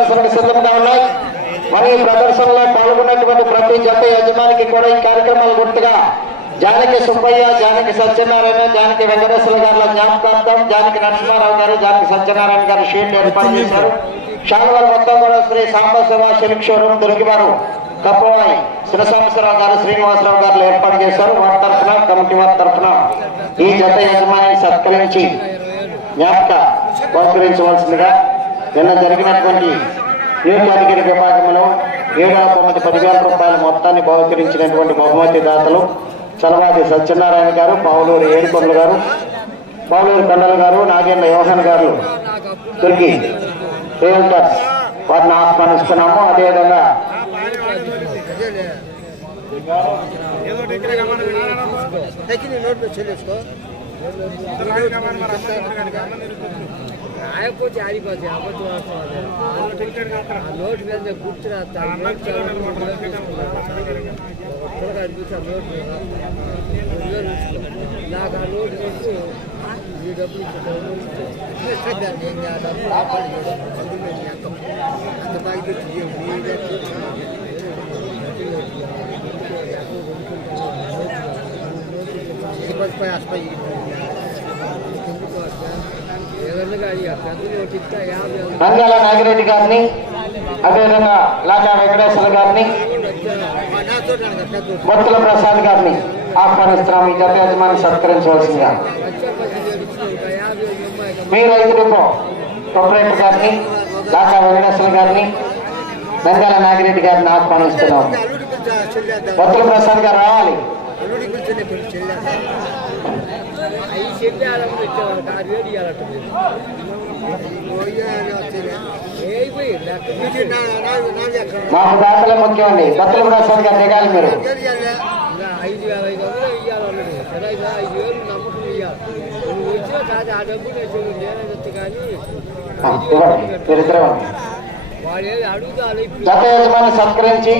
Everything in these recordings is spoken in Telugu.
ప్రదర్శనకు సిద్ధంగా ఉన్నాయి మరి ఈ ప్రదర్శనలో పాల్గొన్నటువంటి ప్రతి జత యజమానికి కూడా ఈ కార్యక్రమాలు గుర్తుగా జానకి సుబ్బయ్య జానకి సత్యనారాయణ జానకి వెంకటేశ్వర గారి జ్ఞాపకార్థం జానకి నరసింహారావు గారు జానకి సత్యనారాయణ గారు షీట్ ఏర్పాటు చేశారు. శాలవారు మొత్తం కూడా శ్రీ సాంబశివ శనిక్షోరం దొరికివారు. కప్పవాయి శ్రీసాంబశివరావు గారు శ్రీనివాసరావు గారు ఏర్పాటు చేశారు. వారి తరఫున కమిటీ వారి తరఫున ఈ జత యజమాని సత్కరించి జ్ఞాపక బహుకరించవలసిందిగా నిన్న జరిగినటువంటి ఏ విభాగంలో ఏడవ తొమ్మిది పదివేల రూపాయల మొత్తాన్ని బహుకరించినటువంటి బహుమతి దాతలు చలవాది సత్యనారాయణ గారు పావులూరు ఏడుకొండలు గారు పావులూరు కొండల గారు నాగేంద్ర యోహన్ గారు దొరికి రియల్టర్స్ వారిని ఆహ్వానిస్తున్నాము. అదేవిధంగా ఆడిపోతే అబద్ధం ఆడుతున్నారు ఆ నోటు మీద గుర్తు రాస్తారు నోటు త్వరగా అనిపిస్తే ఆ నోటు మీద రాస్తారు. నాకు ఆ నోటు పెట్టి ఈ డబ్బులు ఇచ్చేటప్పుడు నేను ఆ డబ్బులు ఆపాలి అంత బాగా పెట్టి ఎవరిని కానీ పెద్ద నోటు ఇస్తా యాభై నంద్యాల నాగిరెడ్డి గారిని అదేవిధంగా లాకా వెంకటేశ్వర గారిని బొత్తుల ప్రసాద్ గారిని ఆహ్వానిస్తున్నాం. ఈ జత యజమాని సత్కరించవలసిందిగా. మీ రైతు డిపో ప్రొపరేటర్ గారిని లాకా వెంకటేశ్వర గారిని నంద్యాల నాగిరెడ్డి గారిని ఆహ్వానిస్తున్నాం. బొత్తుల ప్రసాద్ గారు రావాలి. అవి చెప్పాలని వచ్చేవాళ్ళకి ఆరు వేలు ఇవ్వాలట అయిపోయి మాకు దాతలే ముఖ్యమండి బొత్తుల ప్రసాద్ గారు దిగాలి మీరు. ఐదు వేల ఐదు వందలు సరే ఐదు వేలు నమ్మకం ఇవ్వాలి నువ్వు వచ్చినా కాదు ఆ డబ్బు నేను చూడు నేనే చెప్తే కానీ జత యజమాని సత్కరించి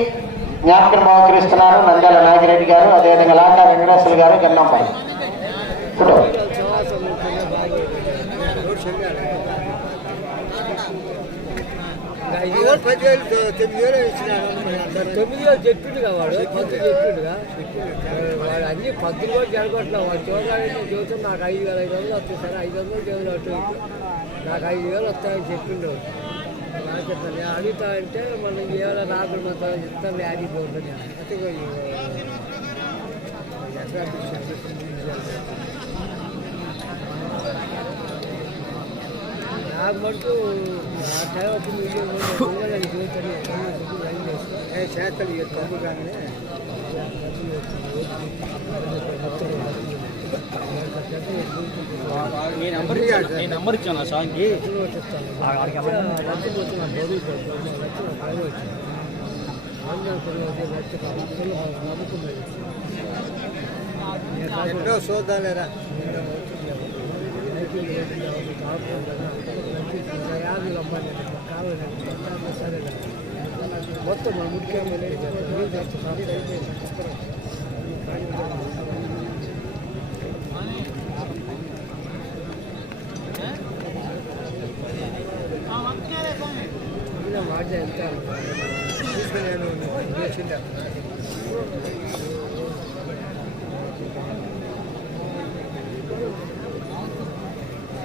జ్ఞాపకం బహుకరిస్తున్నారు నంద్యాల నాగిరెడ్డి గారు అదేవిధంగా లాకా వెంకటేశ్వర గారు గన్నంపై ఫోటో. తొమ్మిది వేలు చెప్పిండుగా వాడు. పద్దు చెప్పిండుగా. వాడు అన్ని పత్తులు కూడా జరగట్లేదు వాడు. చూడాలంటే చూస్తే నాకు ఐదు వేల ఐదు వందలు వస్తాయి సరే. ఐదు వందలు దేవుడు అటు నాకు ఐదు వేలు వస్తాయని చెప్పిండు. నాకు చెప్తాను నేను అడుగుతా అంటే మనం ఏమైనా రాకుండా మొత్తం ఇస్తాను అడిగిపోతుంది నాకు మటుకు చేతలు తమ్ము కానీ నేను నెంబర్ ఇచ్చాను? ఆ సాంగ్కి ఎన్నో చూద్దాంలేరా. మొత్తం ಯಾರು ನಮ್ಮ ಕಾಲು ಮತ್ತು ನಾವು ಮುಖ್ಯ ಮೇಲೆ ಮಾಡಿದೆ ಅಂತ ಉದ್ದೇಶಿಲ್ಲ Thank.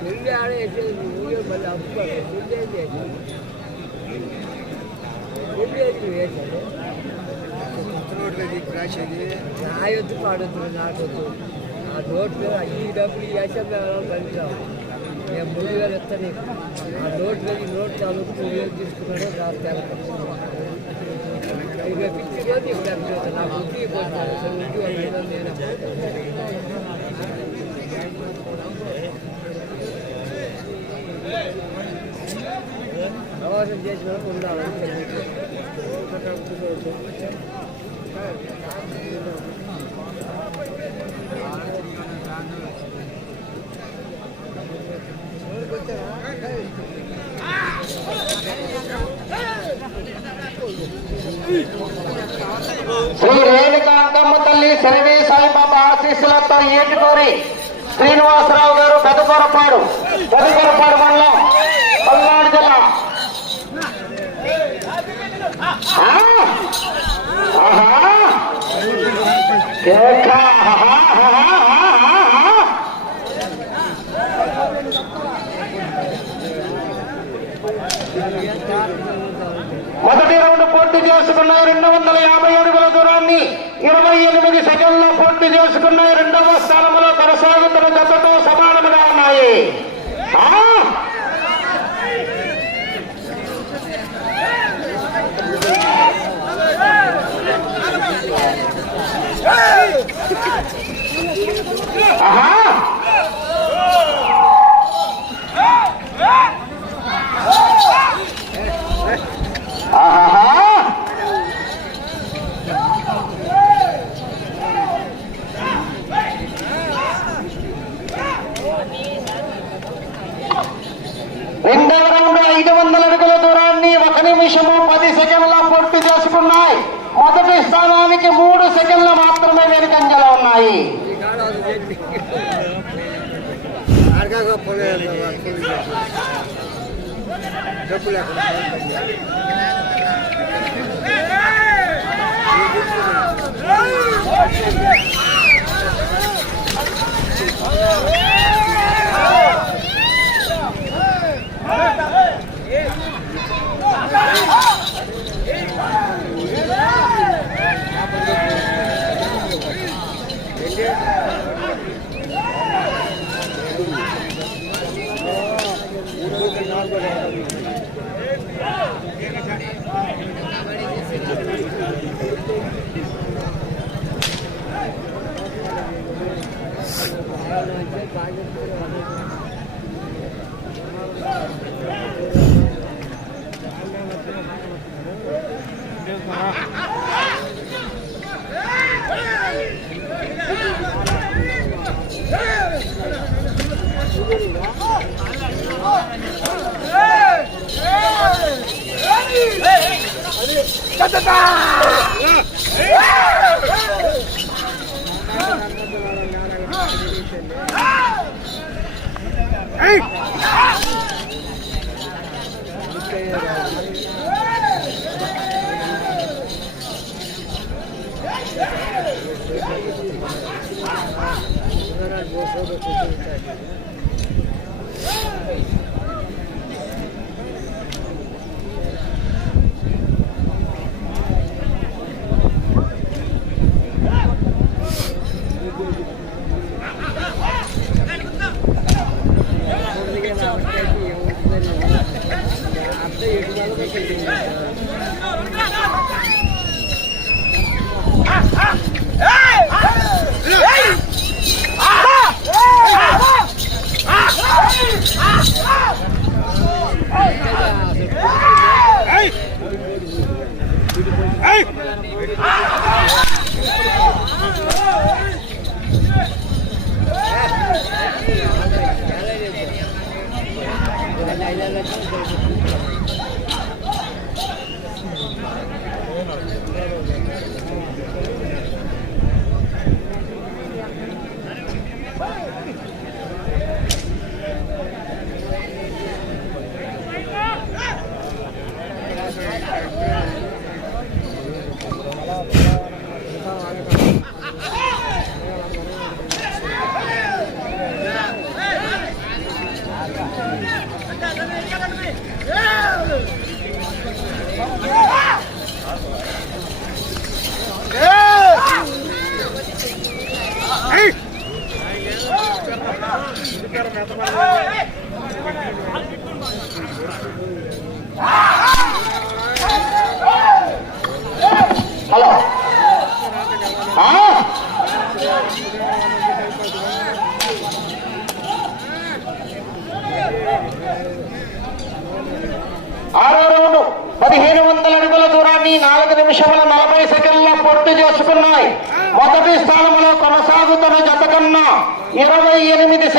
నాయొద్దు చేయాలి పాడొద్దు నాకొద్దు ఆ నోట్లు ఈ డబ్బులు ఈ వేసాం కలిసాం నేను ముందుగా వేలు ఆ నోట్లు ఈ నోట్ చదువుతూ ఏం తీసుకున్నాడో నాకు తెలక ఇక పిచ్చి రోజు నాకు ఉద్యోగం పోతున్నాను అసలు ప్రవాసం చేసిన వాళ్ళు ఉండాలి శ్రీ రేణుకాంతమ్మ తల్లి శనివి సాయిబాబా ఆశీస్సులతో ఏటుకోరి శ్రీనివాసరావు గారు పెదకొరపాడు పెదకొరపాడు మండలం పల్నాడు జిల్లా కేక. ఆహా, ఆహా, ఆహా, ఆహా. మొదటి రౌండ్ పూర్తి చేసుకున్నాయి రెండు వందల యాభై అడుగుల దూరాన్ని. ఇరవై ఎనిమిది సెకండ్లు పూర్తి చేసుకున్నాయి. రెండవ స్థానంలో కొనసాగుతున్న జతతో సమానముగా ఉన్నాయి. ఆహా ఆహాహా రెండవ రౌండ్ ఐదు వందల అడుగుల దూరాన్ని ఒక నిమిషము పది సెకండ్ల పూర్తి చేసుకున్నాయి మొదటి స్థానానికి మూడు సెకండ్లు మాత్రమే వెనుకంజలో ఉన్నాయి. ఈ కాడ అది చెప్పి అరగా పోలేదు. డబ్బు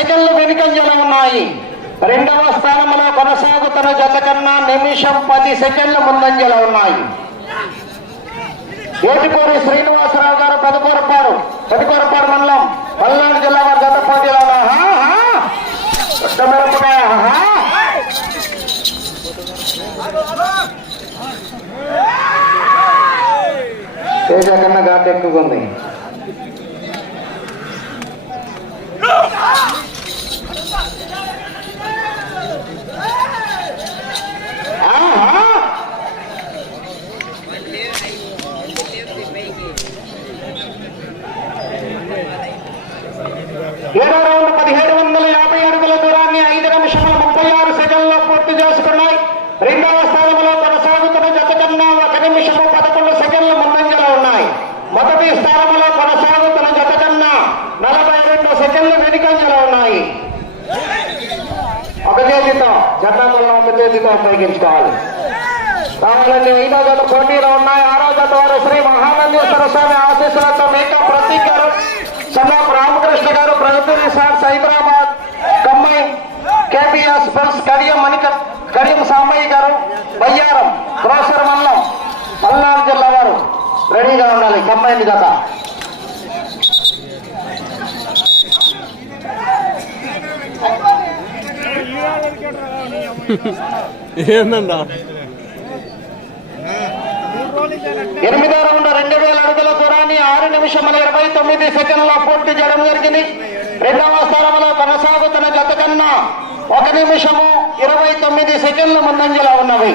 ఎన్నికల్లో వెనుకంజల ఉన్నాయి. రెండవ స్థానంలో కొనసాగుతున్న జత కన్నా నిమిషం పది సెకండ్లు ముందంజల ఉన్నాయి. ఏటిపూరి శ్రీనివాసరావు గారు పదకూరపాడు పదకూరపాడు మండలం పల్నాడు జిల్లా వారు గత పోటీలో కన్నా ఘాట్ ఎక్కువ ఉంది. ఒక ఉపయోగించుకోవాలి కావాలండి ఐదో జత పోటీలో ఉన్నాయి. ఆరో జత వారు శ్రీ మహానందేశ్వర స్వామి ఆశీస్సులతో మేక ప్రతీక్ గారు సన్నాపు రామకృష్ణ గారు ప్రభుత్వ రిసార్ట్స్ హైదరాబాద్ కమ్మాయి కేపీఎస్ పల్స్ కడియం మణిక కడియం సాంబయ్య గారు బయ్యారం క్రోసర్ మల్లం పల్నాడు జిల్లా వారు రెడీగా ఉండాలి. కమ్మాయి జత. ఏందండా? ఎనిమిదో రౌండ్ రెండు వేల అడుగుల దూరాన్ని ఆరు నిమిషముల ఇరవై తొమ్మిది సెకండ్ల పూర్తి చేయడం జరిగింది. రెండవ స్థానంలో కొనసాగుతున్న గత కన్నా ఒక నిమిషము ఇరవై తొమ్మిది సెకండ్ల ముందంజలో ఉన్నవి.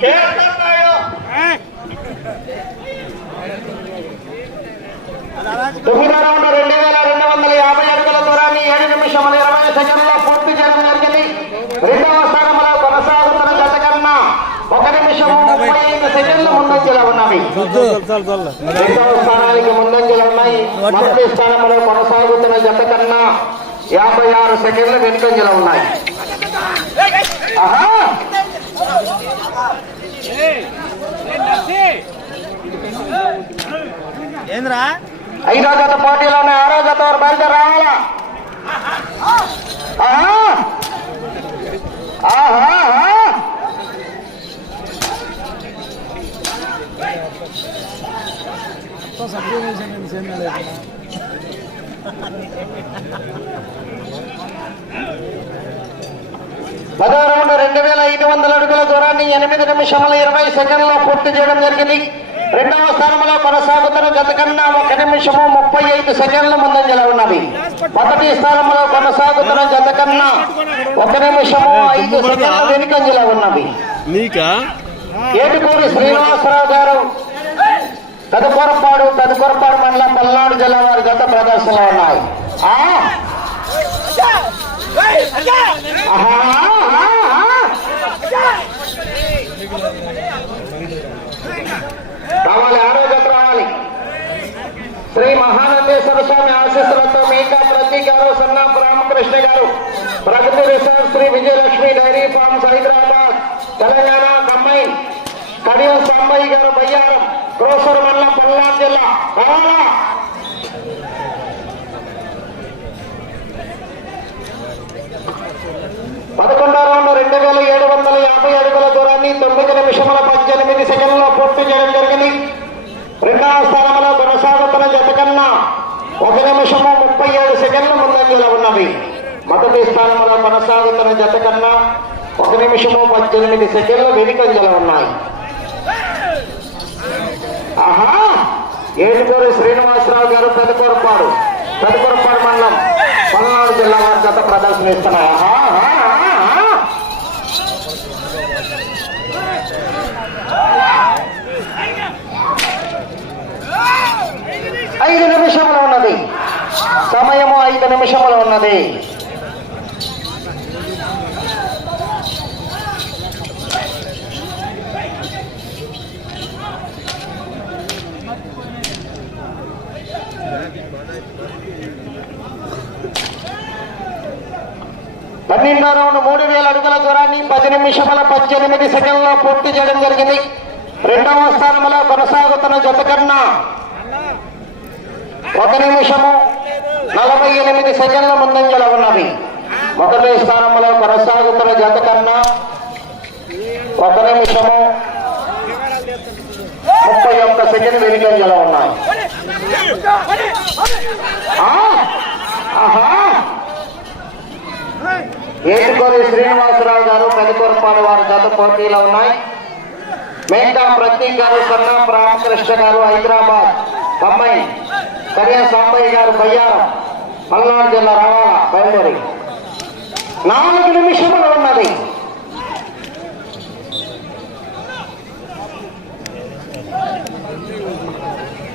ఆ, రెండు వేల రెండు వందల యాభై అడుగుల దూరాన్ని ఏడు నిమిషముల ఇరవై సెకండ్లో పూర్తి చేయడం జరిగింది రెండవ స్థానంలో కొనసాగుతున్న జత కన్నా ఒక నిమిషం ముప్పై ఐదు సెకండ్లు ముందంజలో ఉన్నవి రెండవ స్థానానికి ముందంజలు ఉన్నాయి మొదటి స్థానంలో కొనసాగుతున్న జత కన్నా యాభై ఆరు సెకండ్లు వెనుకంజలు ఉన్నాయి. ఆహా! ఏంద్రా? ఐదో గత పోటీలోనే ఆరో జత వారు బయలుదేరి రావాలా పదహారు రెండు వేల ఐదు వందల అడుగుల దూరాన్ని ఎనిమిది నిమిషముల ఇరవై సెకండ్లో పూర్తి చేయడం జరిగింది. రెండవ స్థానంలో కొనసాగుతున్న జత కన్నా ఒక నిమిషము ముప్పై ఐదు సెకండ్ల ముందంజలో ఉన్నది. మొదటి స్థానంలో కొనసాగుతున్న జత కన్నా ఒక నిమిషము ఐదు సెకండ్ల వెనుకంజలో ఉన్నది. ఏటుకూరి శ్రీనివాసరావు గారు పెదకొరపాడు పెదకొరపాడు మండలం పల్నాడు జిల్లా వారి గత ప్రదర్శనలో ఉన్నాయి! ఆహా! ఆహా! రావాలి రావాలి శ్రీ మహానందేశ్వర స్వామి ఆశీస్సులతో మీకా ప్రతి గారు సన్నాపు రామకృష్ణ గారు Pragathi resort Sri Vijayalakshmi dairy farms Hyderabad Telangana కమ్మాయి Kadiyam Sambaiah గారు బయ్యారం క్రోసర్ మండలం పల్నాడు జిల్లా రావాలా పదకొండో రౌండ్ రెండు వేల ఏడు వందల యాభై అడుగుల దూరాన్ని తొమ్మిది నిమిషముల పద్దెనిమిది సెకండ్లో పూర్తి చేయడం జరిగింది రెండవ స్థానంలో కొనసాగుతున్న జత కన్నా ఒక నిమిషము ముప్పై ఏడు సెకండ్ల ముందంజలో ఉన్నవి. మొదటి స్థానంలో కొనసాగుతున్న జత కన్నా ఒక నిమిషము పద్దెనిమిది సెకండ్ల వెనుకంజలో ఉన్నాయి. ఆహా! ఏడుకోరు శ్రీనివాసరావు గారు పెదకొరపాడు పెదకొరపాడు మండలం పల్నాడు జిల్లా వారి గత ప్రదర్శన ఇస్తున్నాయి ఆహా. ఐదు నిమిషములు ఉన్నది. సమయము ఐదు నిమిషములు ఉన్నది. పన్నెండో రౌండ్ మూడు వేల అడుగుల దూరాన్ని పది నిమిషముల పద్దెనిమిది సెకండ్లో పూర్తి చేయడం జరిగింది. రెండవ స్థానంలో కొనసాగుతున్న జత కన్నా ఒక నిమిషము నలభై ఎనిమిది సెకండ్ల ముందంజలో ఉన్నవి మొదటి స్థానంలో కొనసాగుతున్న జత కన్నా ఒక నిమిషము ముప్పై ఒక్క సెకండ్ వెనుకంజలో ఉన్నాయి. ఏటుకోరి శ్రీనివాసరావు గారు కలికొరపాడు వారి గత పోటీలో ఉన్నాయి. మేఘా ప్రతీక్ గారు కన్నా రామకృష్ణ గారు హైదరాబాద్ అమ్మాయి కడియ సాంబయ్య గారు బయ్యారం పల్నాడు జిల్లా రవాణా బయలుదేరి. నాలుగు నిమిషములు ఉన్నది.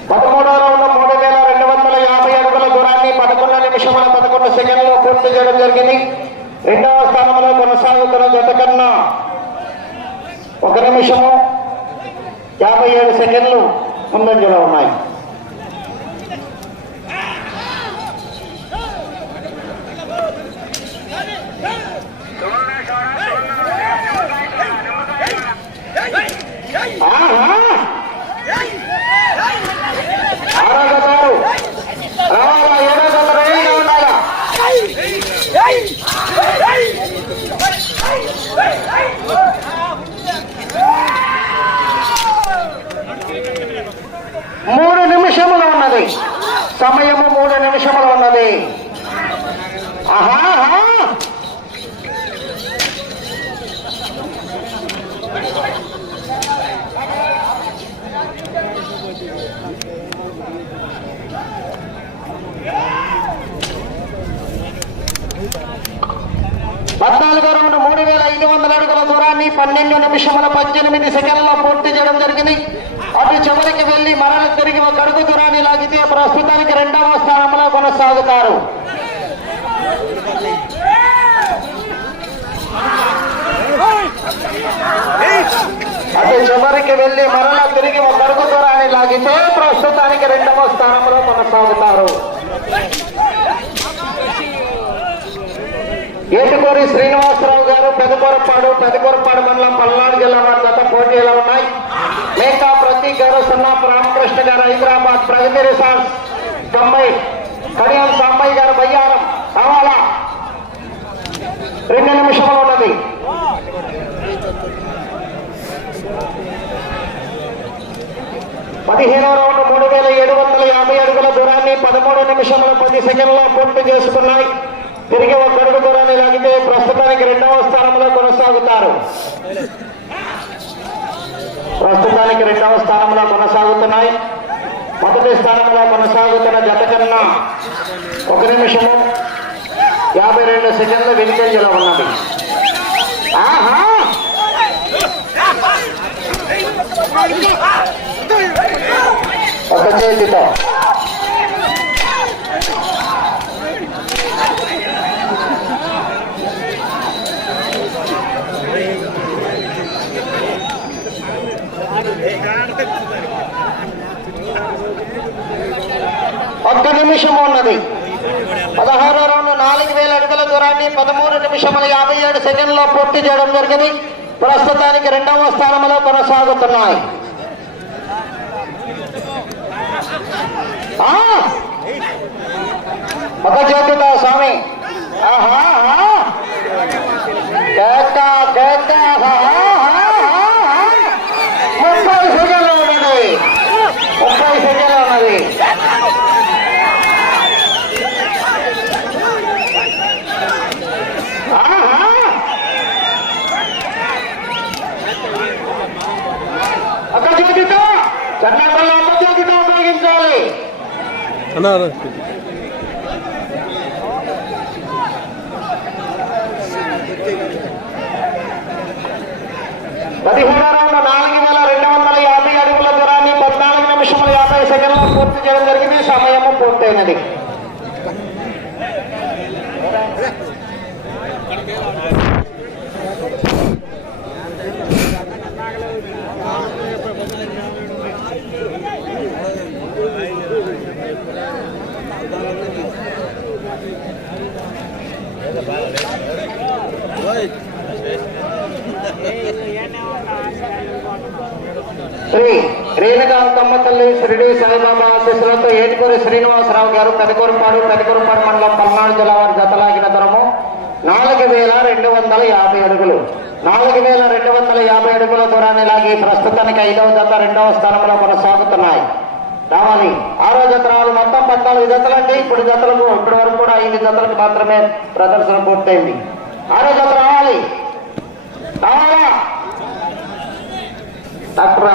పదమూడవ రౌండ్ మూడు వేల రెండు వందల యాభై అడుగుల దూరాన్ని పదకొండు నిమిషముల పదకొండు సెకండ్లో పూర్తి చేయడం జరిగింది. రెండవ స్థానంలో కొనసాగుతున్న జత కన్నా ఒక నిమిషము యాభై ఏడు సెకండ్లు ముందంజలో ఉన్నాయి ఆహా! ఆరో జతారు రావాలా ఏడో జత రెడీగా ఉండాలా మూడు నిమిషములు ఉన్నది. సమయము మూడు నిమిషములు ఉన్నది. ఆహా ఆహా. పద్నాలుగు రౌండ్ మూడు వేల ఐదు వందల అడుగుల దూరాన్ని పన్నెండు నిమిషముల పద్దెనిమిది సెకండ్లలో పూర్తి చేయడం జరిగింది. అటు చివరికి వెళ్ళి మరల తిరిగి ఒక అడుగు దూరాన్ని లాగితే ప్రస్తుతానికి రెండవ స్థానంలో కొనసాగుతారు. అటు చివరికి వెళ్ళి మరల తిరిగి ఒక అడుగు దూరాన్ని లాగితే ప్రస్తుతానికి రెండవ స్థానంలో కొనసాగుతారు. ఏటుకూరి శ్రీనివాసరావు గారు పెదకొరపాడు పెదకొరపాడు మండలం పల్నాడు జిల్లా వారి గత పోటీలో ఉన్నాయి. మేకా ప్రతీక్ గారు సున్నాపు రామకృష్ణ గారు హైదరాబాద్ ప్రగతి రిసార్ట్స్ తొంభై కడియం సాంబయ్య గారు బయ్యారం కావాలా రెండు నిమిషంలో ఉన్నది. పదిహేనవ రౌండ్ మూడు వేల ఏడు వందల యాభై అడుగుల దూరాన్ని పదమూడు నిమిషంలో పది సెకండ్లో పూర్తి చేసుకున్నాయి. తిరిగి ఒక అడుగు దూరాన్ని లాగితే ప్రస్తుతానికి రెండవ స్థానంలో కొనసాగుతారు. ప్రస్తుతానికి రెండవ స్థానంలో కొనసాగుతున్నాయి. మొదటి స్థానంలో కొనసాగుతున్న జత కన్నా ఒక నిమిషము యాభై రెండు సెకండ్ల వెనుకంజలో ఉన్నది. ఆహా! ఒక చేతితో. నిమిషము ఉన్నది. పదహారు రౌండ్ నాలుగు వేల అడుగుల దూరాన్ని పదమూడు నిమిషముల యాభై ఏడు సెకండ్లో పూర్తి చేయడం జరిగింది. ప్రస్తుతానికి రెండవ స్థానంలో కొనసాగుతున్నాయి. ఒక చేతితో స్వామి. ఆహా ఆహా. కేక, ఆహా. ముప్పై సెకండ్లు ఉన్నది ముప్పై సెకండ్లు ఉన్నది ఆహా. చేతితో చెన్నపల్లి అమ్మ ఉపయోగించాలి. అన్నారు పదిహేడో రౌండ్ నాలుగు వేల రెండు వందల యాభై అడుగుల దూరాన్ని పద్నాలుగు నిమిషముల యాభై సెకండ్లు పూర్తి చేయడం జరిగింది. సమయము పూర్తయినది. శ్రీ రేణుకాంతమ్మ తల్లి షిరిడి సాయిబాబా ఆశీస్సులతో ఏటుకూరి శ్రీనివాసరావు గారు పెదకూరుపాడు పెదకూరుపాడు మండలం పల్నాడు జిల్లా వారి జతలాగిన దూరము. నాలుగు వేల రెండు వందల యాభై అడుగులు. నాలుగు వేల రెండు వందల యాభై అడుగుల దూరాన్ని లాగి ప్రస్తుతానికి ఐదవ జత రెండవ స్థానంలో కొనసాగుతున్నాయి. రావాలి ఆరో జతరాలు మొత్తం పద్నాలుగు జతలండి. ఇప్పుడు జతలకు ఇప్పటి వరకు కూడా ఐదు జతలకు మాత్రమే ప్రదర్శన పూర్తయింది. ఆరో జత రావాలి రావాలా. డాక్టర్